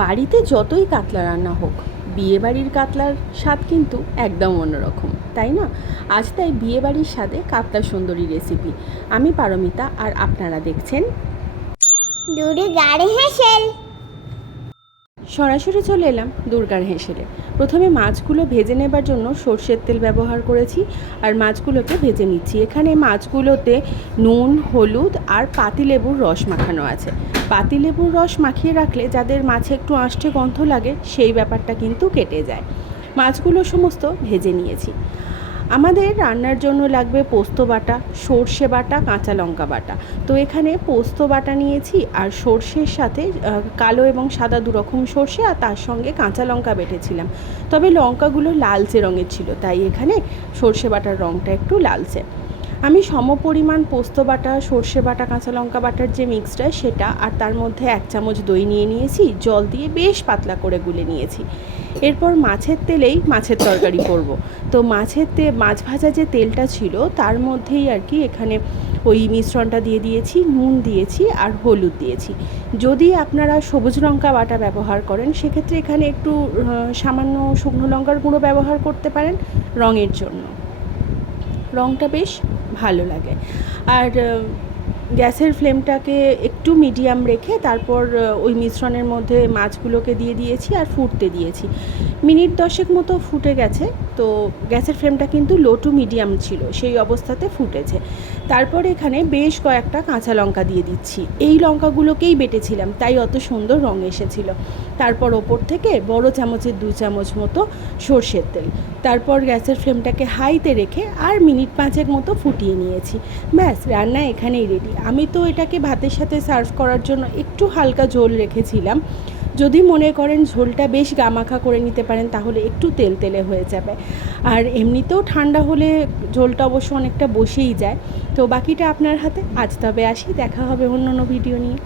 বাড়িতে যতই কাতলা রান্না হোক, বিয়েবাড়ির কাতলার স্বাদ কিন্তু একদম অন্যরকম, তাই না? আজ তাই বিয়েবাড়ির স্বাদে কাতলা সুন্দরী রেসিপি। আমি পারমিতা, আর আপনারা দেখছেন দুর্গার হেসেল। সরাসরি চলে এলাম দুর্গার হেসেলে। প্রথমে মাছগুলো ভেজে নেবার জন্য সর্ষের তেল ব্যবহার করেছি, আর মাছগুলোকে ভেজে নিচ্ছি। এখানে মাছগুলোতে নুন, হলুদ আর পাতিলেবুর রস মাখানো আছে। পাতিলেবুর রস মাখিয়ে রাখলে যাদের মাছে একটু আঁশটে গন্ধ লাগে, সেই ব্যাপারটা কিন্তু কেটে যায়। মাছগুলো সমস্ত ভেজে নিয়েছি। আমাদের রান্নার জন্য লাগবে পোস্ত বাটা, সর্ষে বাটা, কাঁচা লঙ্কা বাটা। তো এখানে পোস্ত বাটা নিয়েছি, আর সর্ষের সাথে কালো এবং সাদা দুরকম সর্ষে, আর তার সঙ্গে কাঁচা লঙ্কা বেটেছিলাম। তবে লঙ্কাগুলো লালচে রঙের ছিল, তাই এখানে সর্ষে বাটার রঙটা একটু লালচে। আমি সমপরিমাণ পোস্ত বাটা, সর্ষে বাটা, কাঁচা লঙ্কা বাটার যে মিক্সটা সেটা, আর তার মধ্যে 1 চামচ দই নিয়ে নিয়েছি। জল দিয়ে বেশ পাতলা করে গুলে নিয়েছি। এরপর মাছের তেলেই মাছের তরকারি করব। তো মাছ ভাজা যে তেলটা ছিল তার মধ্যেই আর কি এখানে ওই মিশ্রণটা দিয়ে দিয়েছি। নুন দিয়েছি আর হলুদ দিয়েছি। যদি আপনারা সবুজ লঙ্কা বাটা ব্যবহার করেন, সেক্ষেত্রে এখানে একটু সামান্য শুকনো লঙ্কার গুঁড়ো ব্যবহার করতে পারেন রঙের জন্য। রঙটা বেশ ভালো লাগে। আর গ্যাসের ফ্লেমটাকে একটু মিডিয়াম রেখে তারপর ওই মিশ্রণের মধ্যে মাছগুলোকে দিয়ে দিয়েছি আর ফুটতে দিয়েছি। মিনিট 10 মতো ফুটে গেছে। তো গ্যাসের ফ্লেমটা কিন্তু লো টু মিডিয়াম ছিল, সেই অবস্থাতে ফুটেছে। তারপর এখানে বেশ কয়েকটা কাঁচা লঙ্কা দিয়ে দিচ্ছি। এই লঙ্কাগুলোকেই বেটেছিলাম, তাই অত সুন্দর রঙ এসেছিল। তারপর ওপর থেকে বড় চামচের 2 চামচ মতো সর্ষের তেল। তারপর গ্যাসের ফ্লেমটাকে হাইতে রেখে আর মিনিট 5 মতো ফুটিয়ে নিয়েছি। ব্যাস, রান্না এখানেই রেডি। আমি তো এটাকে ভাতের সাথে সার্ভ করার জন্য একটু হালকা ঝোল রেখেছিলাম। যদি মনে করেন ঝোলটা বেশ গামাখা করে নিতে পারেন, তাহলে একটু তেল তেলে হয়ে যাবে। আর এমনিতেও ঠান্ডা হলে ঝোলটা অবশ্য অনেকটা বসেই যায়। তো বাকিটা আপনার হাতে। আজ তবে আসি, দেখা হবে অন্য ভিডিও নিয়ে।